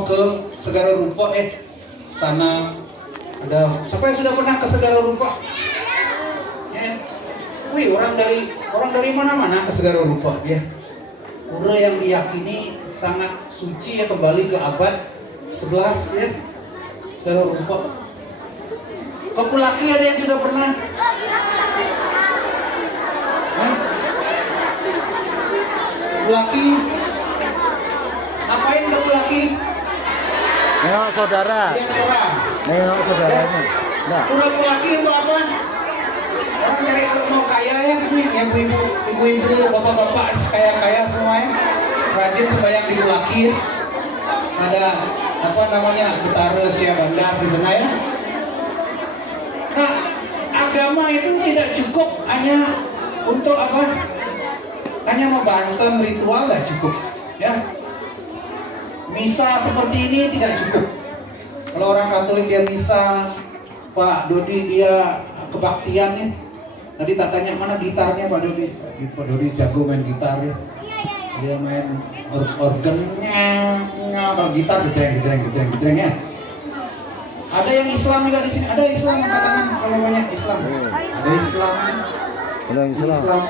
Romo ke Segara Rupa. Sana ada siapa yang sudah pernah ke Segara Rupa? Ya. Wih, orang dari mana-mana ke Segara Rupa ya. Pura yang diyakini sangat suci ya, kembali ke abad 11 ya. Segara Rupa. Kapulaki ada yang sudah pernah? Kapulaki? Ngapain Kapulaki? Nengok saudara. Nengok saudaranya. Nah. Kapulaki untuk apa? Orang cari mau kaya ya, yang ibu-ibu, bapak-bapak kaya-kaya semuanya rajin sembahyang di Kapulaki. Ada apa namanya, Betara Sia Bandar di sana ya. Nah, agama itu tidak cukup hanya untuk apa? Hanya membantu ritual tidak cukup, ya. Misa seperti ini tidak cukup. Kalau orang Katolik dia misa, Pak Dodi dia kebaktian ya. Tadi tak tanya mana gitarnya Pak Dodi. Pak Dodi jago main gitar ya. Dia main organnya, kalau gitar gejreng ya. Ada yang Islam juga di sini. Ada Islam, angkat tangan kalau banyak Islam. Ada Islam. Ada Islam.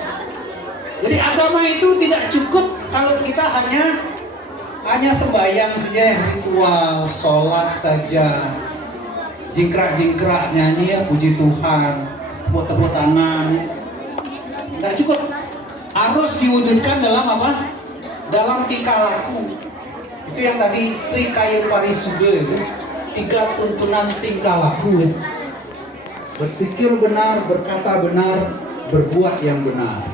Jadi agama itu tidak cukup kalau kita hanya sembahyang saja, ritual, sholat saja, jingkrak nyanyi ya, puji Tuhan, tepuk tangan. Tidak cukup. Harus diwujudkan dalam apa? Dalam tingkah laku. Itu yang tadi Trikaya Parisude itu. 3 tuntunan tingkah laku ya. Berpikir benar, berkata benar, berbuat yang benar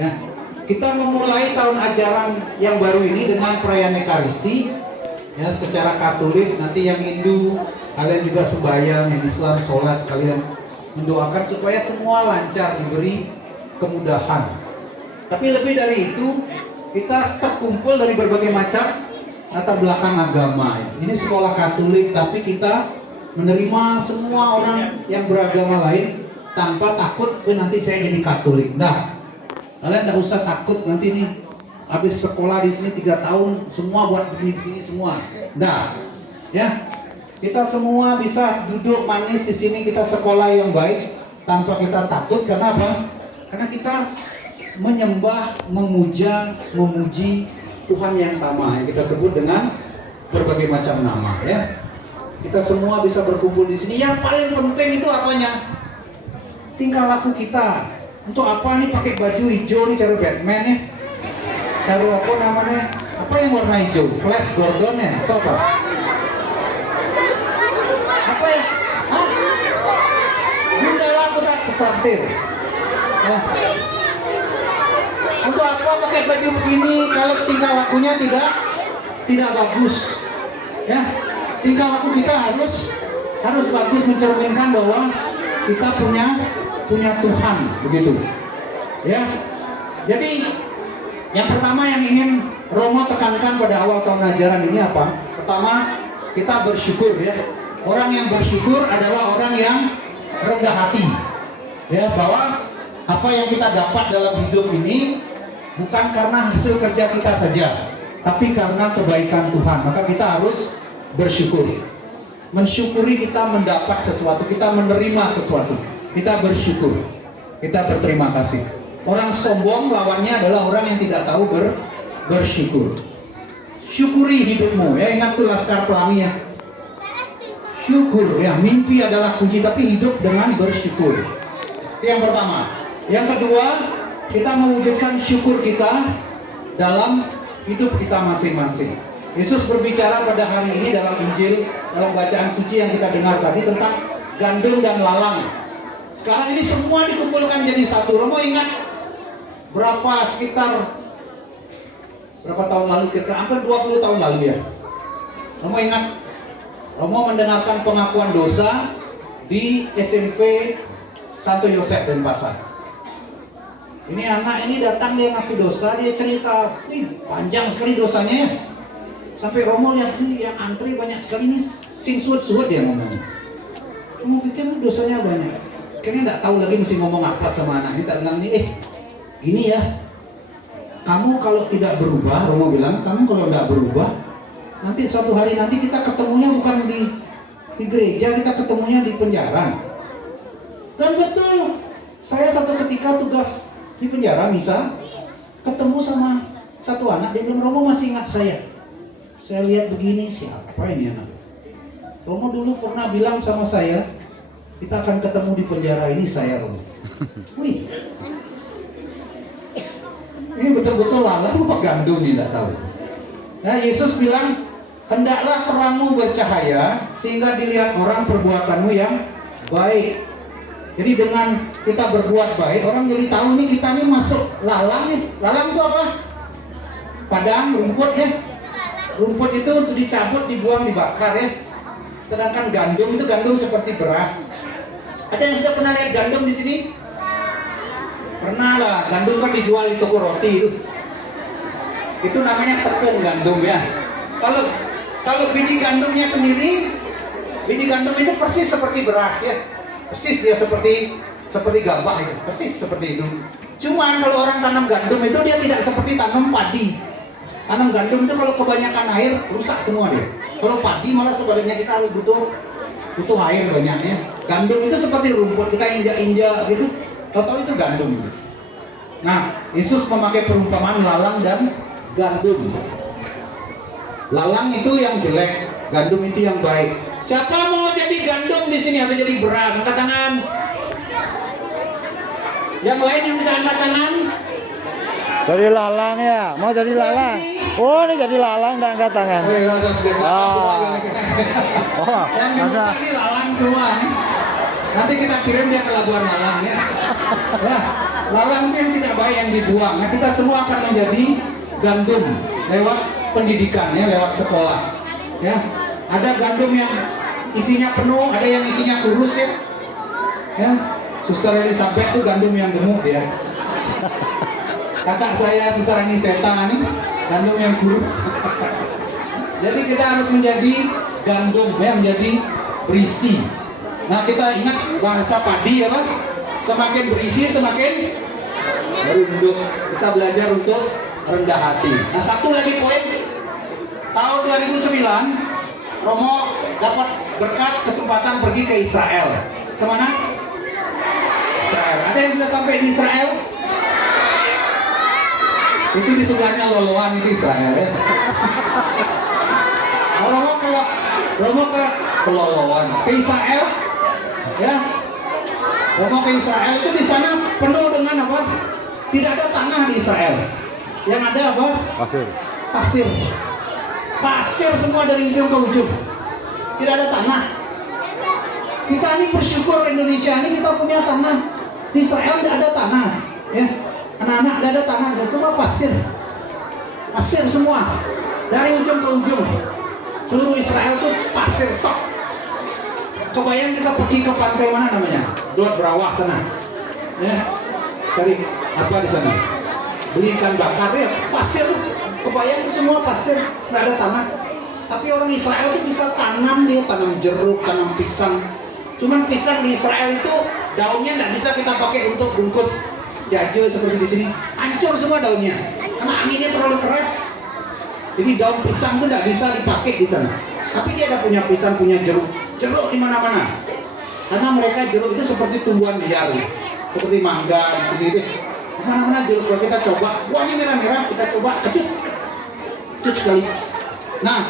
ya. Kita memulai tahun ajaran yang baru ini dengan perayaan Ekaristi ya, secara Katolik. Nanti yang Hindu kalian juga sembahyang, yang Islam sholat, kalian mendoakan supaya semua lancar, diberi kemudahan. Tapi lebih dari itu, kita terkumpul dari berbagai macam latar belakang agama. Ini sekolah Katolik, tapi kita menerima semua orang yang beragama lain tanpa takut, nanti saya jadi Katolik. Nah, kalian tidak usah takut nanti nih habis sekolah di sini 3 tahun semua buat begini semua. Nah, ya kita semua bisa duduk manis di sini, kita sekolah yang baik tanpa kita takut. Karena apa? Karena kita menyembah, memuja, memuji Tuhan yang sama yang kita sebut dengan berbagai macam nama ya. Kita semua bisa berkumpul di sini. Yang paling penting itu apanya? Tingkah laku kita. Untuk apa nih pakai baju hijau nih, cara Batman ya? Cara apa namanya? Apa yang warna hijau? Flash Gordon ya? Atau apa? Apa ya? Hah? Gundalah kita traktir. Ya. Untuk apa pakai baju begini kalau tingkah lakunya tidak bagus ya. Tingkah laku kita harus bagus, mencerminkan bahwa kita punya Tuhan, begitu ya. Jadi yang pertama yang ingin Romo tekankan pada awal tahun ajaran ini apa? Pertama, kita bersyukur ya. Orang yang bersyukur adalah orang yang rendah hati ya, bahwa apa yang kita dapat dalam hidup ini bukan karena hasil kerja kita saja, tapi karena kebaikan Tuhan. Maka kita harus bersyukur. Mensyukuri kita mendapat sesuatu, kita menerima sesuatu. Kita bersyukur, kita berterima kasih. Orang sombong lawannya adalah orang yang tidak tahu bersyukur. Syukuri hidupmu ya, ingat tuh Laskar Pelangi ya. Syukur ya, mimpi adalah kunci, tapi hidup dengan bersyukur. Itu yang pertama. Yang kedua, kita mewujudkan syukur kita dalam hidup kita masing-masing. Yesus berbicara pada hari ini dalam Injil, dalam bacaan suci yang kita dengar tadi tentang gandum dan lalang. Sekarang ini semua dikumpulkan jadi satu. Romo ingat sekitar berapa tahun lalu, kira-kira hampir 20 tahun lalu ya. Romo ingat, Romo mendengarkan pengakuan dosa di SMP Santo Yosef Denpasar. Ini anak ini datang, dia ngaku dosa, dia cerita, panjang sekali dosanya ya. Sampai Romo lihat sih yang antri banyak sekali nih, sing suut-suut dia ngomong. Romo pikir dosanya banyak. Kayaknya nggak tahu lagi mesti ngomong apa sama anak ini. Tak bilang nih, gini ya, kamu kalau tidak berubah, Romo bilang, kamu kalau nggak berubah, Nanti suatu hari nanti kita ketemunya bukan di gereja, kita ketemunya di penjara. Dan betul, saya satu ketika tugas di penjara misal, ketemu sama satu anak, dia bilang, Romo masih ingat saya. Saya lihat begini, siapa ini anak? Romo dulu pernah bilang sama saya, kita akan ketemu di penjara ini, saya Romo. Wih, ini betul-betul lalang apa gandum nih, tidak tahu. Nah, Yesus bilang, hendaklah terangmu bercahaya sehingga dilihat orang perbuatanmu yang baik. Jadi dengan kita berbuat baik, orang jadi tahu nih kita nih masuk lalang nih. Lalang itu apa? Padang, rumput ya. Rumput itu untuk dicabut, dibuang, dibakar ya. Sedangkan gandum itu gandum seperti beras. Ada yang sudah pernah lihat gandum di sini? Pernah lah, gandum kan dijual di toko roti itu. Itu namanya tepung gandum ya. Kalau biji gandumnya sendiri, biji gandum itu persis seperti beras ya. Persis dia seperti gabah itu, persis seperti itu. Cuman kalau orang tanam gandum itu dia tidak seperti tanam padi. Tanam gandum itu kalau kebanyakan air rusak semua dia. Kalau padi malah sebaliknya kita harus butuh air banyaknya. Gandum itu seperti rumput kita injak-injak gitu. Tahu itu gandum. Nah, Yesus memakai perumpamaan lalang dan gandum. Lalang itu yang jelek, gandum itu yang baik. Siapa mau jadi gandum di sini atau jadi beras? Angkat tangan. Yang lain yang tidak angkat tangan? Jadi lalang ya, mau jadi lalang. Oh, ini jadi lalang, enggak angkat tangan. Oh, yang ada ini lalang semua. Nanti kita kirim dia ke Labuan Lalang ya. Nah, lalang itu yang tidak baik yang dibuang. Nah, kita semua akan menjadi gandum lewat pendidikan ya, lewat sekolah. Ya, ada gandum yang isinya penuh, ada yang isinya kurus ya. Ya, Suster Elizabeth itu gandum yang gemuk ya. Kakak saya Suster Aniseta nih, gandum yang kurus. Jadi kita harus menjadi gandum ya, menjadi berisi. Nah, kita ingat bahasa padi ya Pak. Semakin berisi semakin merunduk. Kita belajar untuk rendah hati. Nah, satu lagi poin. Tahun 2009 Romo dapat berkat kesempatan pergi ke Israel. Kemana? Israel. Ada yang sudah sampai di Israel? Itu di sebelahnya Loloan itu Israel ya. Romo ke Loloan, ke Israel ya. Romo ke Israel itu di sana penuh dengan apa? Tidak ada tanah di Israel. Yang ada apa? Pasir. Pasir. Pasir semua dari ujung ke ujung. Tidak ada tanah. Kita ini bersyukur Indonesia ini kita punya tanah. Di Israel tidak ada tanah. Ya. Anak-anak tidak ada tanah, semua pasir. Pasir semua. Dari ujung ke ujung. Seluruh Israel itu pasir tok. Kebayang kita pergi ke pantai mana namanya? Dua Berawah sana. Ya. Cari apa di sana? Beli ikan bakar ya, pasir. Kebayang itu semua pasir, nggak ada tanah. Tapi orang Israel itu bisa tanam, dia tanam jeruk, tanam pisang. Cuman pisang di Israel itu daunnya nggak bisa kita pakai untuk bungkus jaje seperti di sini. Hancur semua daunnya, karena anginnya terlalu keras. Jadi daun pisang itu nggak bisa dipakai di sana. Tapi dia ada punya pisang, punya jeruk di mana-mana. Karena mereka jeruk itu seperti tumbuhan liar, seperti mangga di sini itu. Mana-mana jeruk kalau kita coba, wah ini merah-merah, kita coba kecut sekali. Nah,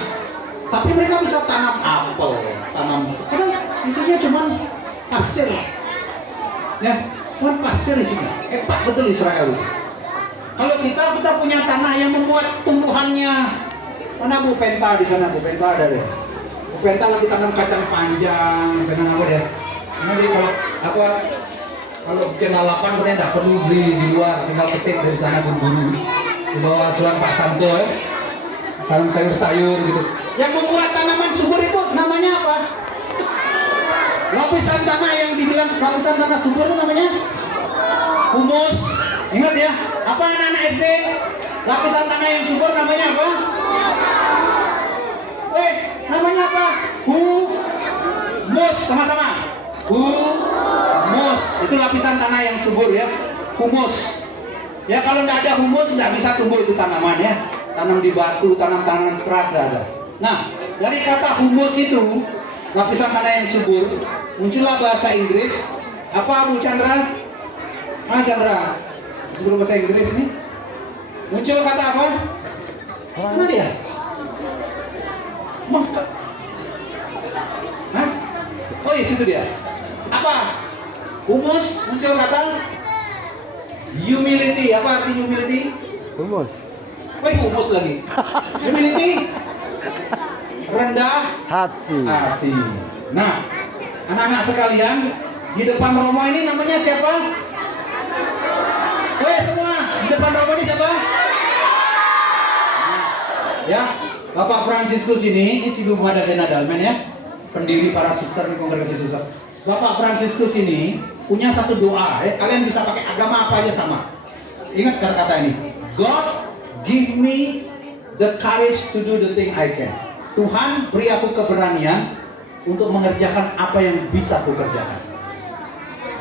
tapi mereka bisa tanam apel, karena isinya cuma pasir, ya, cuma pasir isinya. Hebat betul Israel. Kalau kita punya tanah yang membuat tumbuhannya, mana Bu Penta di sana, Bu Penta ada deh. Bu Penta lagi tanam kacang panjang, tanam apa deh? Nanti kalau bikin lalapan katanya tidak perlu beli di luar, tinggal petik dari sana berburu. Di bawah asuhan Pak Santo ya. Tanam sayur-sayur gitu. Yang membuat tanaman subur itu namanya apa? Lapisan tanah yang dibilang lapisan tanah subur itu namanya humus. Ingat ya, apa anak-anak SD? Lapisan tanah yang subur namanya apa? Namanya apa? Humus, sama-sama. Humus, itu lapisan tanah yang subur ya. Humus. Ya kalau nggak ada humus nggak bisa tumbuh itu tanaman ya. Tanam di batu, tanam keras nggak ada. Nah, dari kata humus itu, lapisan tanah yang subur, muncullah bahasa Inggris. Apa Bu Chandra? Chandra, sebelum bahasa Inggris nih, muncul kata apa? Mana dia? Maka. Hah? Oh iya, situ dia. Apa? Humus, muncul kata humility. Apa arti humility? Humus. Humus lagi. Humility, rendah Hati. hati. Nah, anak-anak sekalian, di depan Romo ini namanya siapa? Semua, di depan Romo ini siapa? Ya, Bapak Fransiskus ini si Bupati Dalmen ya, pendiri para suster di kongregasi suster. Bapak Fransiskus ini punya satu doa, kalian bisa pakai agama apa aja sama. Ingat kata-kata ini, God give me the courage to do the thing I can. Tuhan beri aku keberanian untuk mengerjakan apa yang bisa aku kerjakan.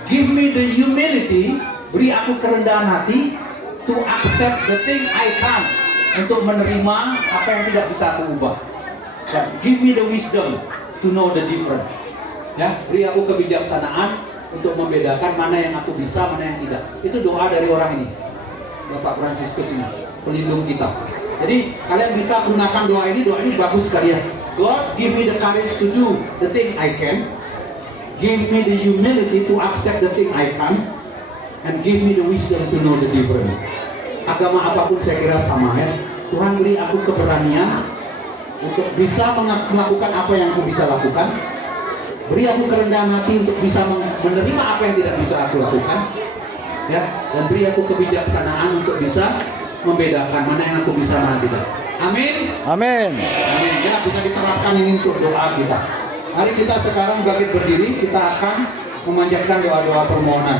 Give me the humility, beri aku kerendahan hati to accept the thing I can, untuk menerima apa yang tidak bisa aku ubah. Give me the wisdom to know the difference. Ya, beri aku kebijaksanaan untuk membedakan mana yang aku bisa, mana yang tidak. Itu doa dari orang ini, Bapak Fransiskus ini, pelindung kita. Jadi kalian bisa gunakan doa ini bagus sekali ya. God give me the courage to do the thing I can, give me the humility to accept the thing I can, and give me the wisdom to know the difference. Agama apapun saya kira sama ya. Tuhan beri aku keberanian untuk bisa melakukan apa yang aku bisa lakukan. Beri aku kerendahan hati untuk bisa menerima apa yang tidak bisa aku lakukan. Ya, dan beri aku kebijaksanaan untuk bisa membedakan mana yang aku bisa, mana tidak. Amin. Amin. Amin. Ya, bisa diterapkan ini untuk doa kita. Mari kita sekarang bangkit berdiri, kita akan memanjatkan doa-doa permohonan.